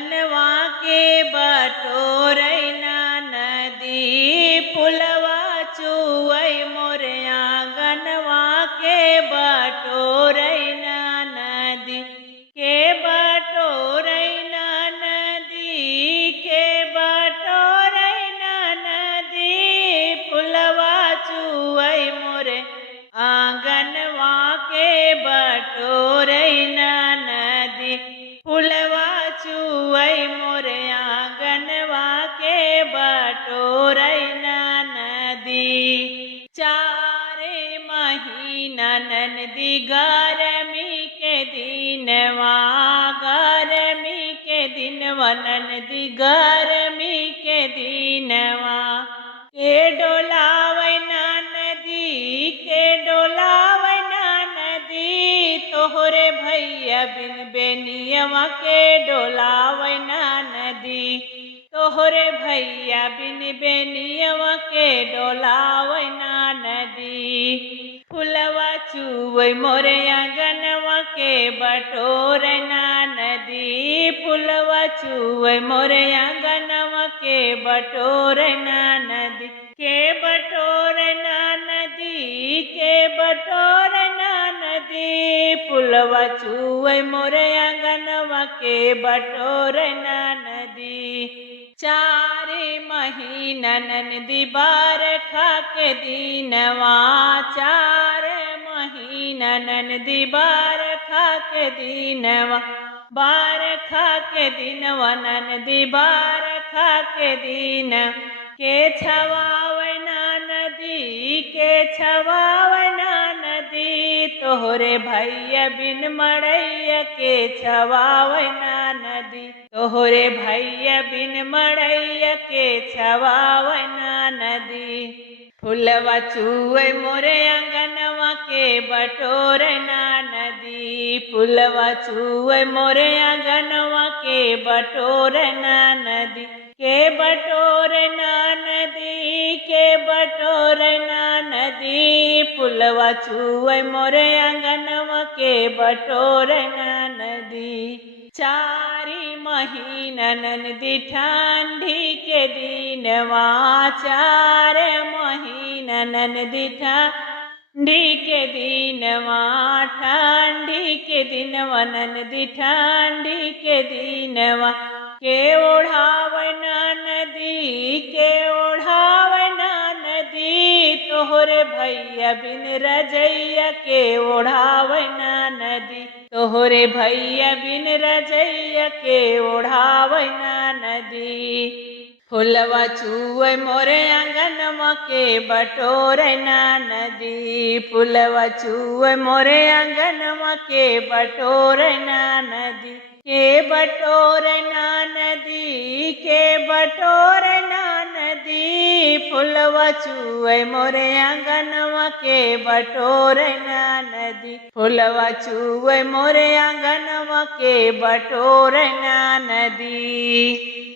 आंगनवा के बटोरैना नदी फुलवा चुवै मोरे आंगनवा के बटोरैना नदी के बटोरैना नदी के बटोरैना नदी फुलवा चुवै मोरे आंगनवा के बटोरैना नदी फुलवा चुवै मोरे आंगनवा के बटोरैना नदी। चारे महीना ननदी गर्मी के दिनवा ननदी गर्मी के दिनवा के डोलावै नदी के डोलावै नदी तोहरे भैया बिन बेनियवा के डोलावै नदी तोहरे भैया बिन बेनियवा के डोलावै नदी। फुलवा चुवै मोरे आंगनवा के बटोरैना नदी फुलवा चुवै मोरे आंगनवा के बटोरैना नदी के बटोरैना नदी के बटोरैना नदी फुलवा चुवै मोरे आंगनवा के बटोरैना नदी। चारे महीना ननदी बरखा के दिनवा चार महीना ननदी बरखा के दिनवा ननदी बरखा के दिन के छवावै नदी के छवावै नदी तोहरे भैया बिन मड़ैया के छवावै नदी तोहरे भैया बिन मड़ैया के छवावै नदी। फुलवा चुवै मोरे आंगनवा के बटोरैना नदी फुलवा चुवै मोरे आंगनवा के बटोरैना नदी के बटोरैना नदी के बटोरैना नदी फुलवा चुवै मोरे आंगनवा के बटोरैना नदी। चारी महीना ननदी ठंडी के दिनवा चार महीना ननदी ठंडी के दिनवा ननदी ठंडी के दिनवा के ओढ़ावै नदी के ओढ़ावै नदी तोहरे भैया बिन रजैया के ओढ़ावै नदी तोहरे भैया बिन रजैया के ओढ़ावै नदी। फुलवा चुवै मोरे आंगनवा के बटोरैना नदी फुलवा चुवै मोरे आंगनवा के बटोरैना नदी के बटोरैना नदी के बटोरैना नदी फुलवा चुवै मोरे आंगनवा के बटोरैना नदी फुलवा चुवै मोरे आंगनवा के बटोरैना नदी।